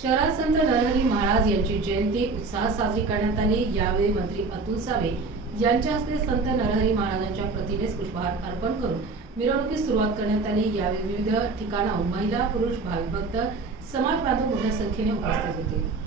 शहरात संत नरहरी महाराज यांची जयंती उत्साहात साजरी करण्यात आली। यावेळी मंत्री अतुल सावे यांच्या हस्ते संत नरहरी महाराजांच्या प्रतिमेस पुष्पहार अर्पण करून मिरवणुकीस सुरुवात करण्यात आली। यावेळी विविध ठिकाणाहून महिला, पुरुष, भाविक भक्त, समाज बांधव मोठ्या संख्येने उपस्थित होते।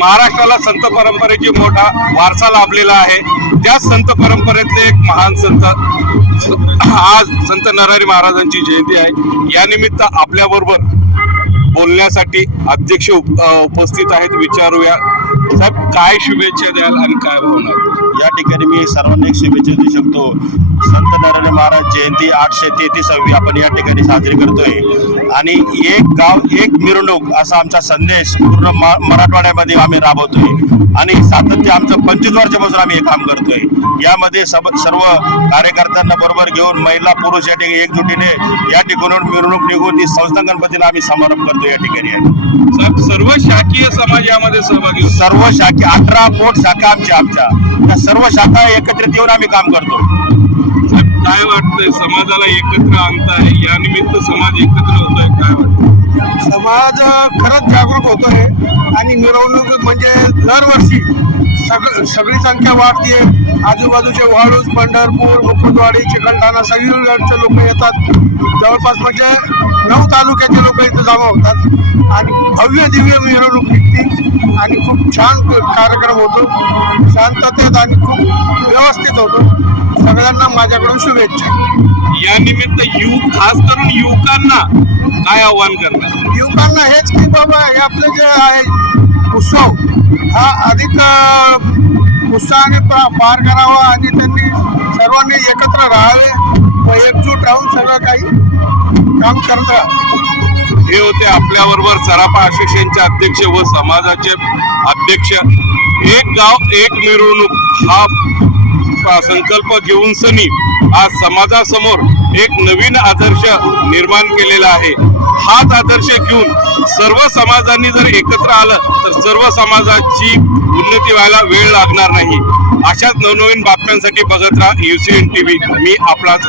महाराष्ट्राला संत परंपरेची मोठा वारसा लाभलेला आहे। त्याच संत परंपरेतले एक महान संत आज संत नरहरी महाराजांची जयंती आहे। या निमित्त आपल्याबरोबर बोलण्यासाठी अध्यक्ष उपस्थित आहेत। विचारूया साहेब, काय शुभेच्छा द्याल आणि काय होणार? या ठिकाणी मी सर्वांना एक शुभेच्छा देऊ शकतो। संत नरहरी महाराज जयंती 833वी आपण या ठिकाणी साजरी करतोय आणि एक गाव एक मिरवणूक असा आमचा संदेश पूर्ण मराठवाड्यामध्ये आम्ही राबवतोय आणि सातत्य आमचं 25 वर्षापासून आम्ही हे काम करतोय। यामध्ये सर्व कार्यकर्त्यांना बरोबर घेऊन महिला, पुरुष या ठिकाणी एकजुटीने या ठिकाणून मिरवणूक निघून ती संस्थान गणपतीला आम्ही समारंभ करतो। या ठिकाणी साहेब, सर्व शाकीय समाज यामध्ये सहभागी, सर्व शाखा 18 मोठ शाखा आमच्या त्या सर्व शाखा एकत्रित येऊन आम्ही काम करतो। काय वाटतंय समाजाला एकत्र आणताय, या निमित्त समाज एकत्र होतोय, काय वाटतं? समाज खरंच जागरूक होतोय आणि मिरवणूक म्हणजे दरवर्षी सगळी संख्या वाढते। आजूबाजूचे वाळूज, पंढरपूर, मुकुंदवाडी, चिकलठाणा सगळीकडचे लोक येतात। जवळपास म्हणजे 9 तालुक्याचे लोक इथे जमा होतात आणि भव्य दिव्य मिरवणूक निघते आणि खूप छान कार्यक्रम होतो, शांततेत आणि खूप व्यवस्थित होतो। सगळ्यांना माझ्याकडून शुभेच्छा। या निमित्त खास करून युवकांना काय आव्हान करणार? युवकांना हेच की बाबा हे आपले जे आहे उत्सव हा अधिक उत्साहाने पार करावा आणि त्यांनी सर्वांनी एकत्र राहावे व एकजूट राहून सगळं काही काम करत राहावं। हे होते आपल्याबरोबर सराफा असोसिएशनचे अध्यक्ष व समाजाचे अध्यक्ष। एक गाव एक मिरवणूक हा संकल्प घेऊन सनी आज समाजासमोर एक नवीन आदर्श निर्माण केलेला आहे। हाच आदर्श घेऊन सर्व समाजांनी जर एकत्र आलं तर सर्व समाजाची उन्नती व्हायला वेळ लागणार नाही। अशाच नवनवीन बातम्यांसाठी बघत राहा UCN TV। मी आपलाच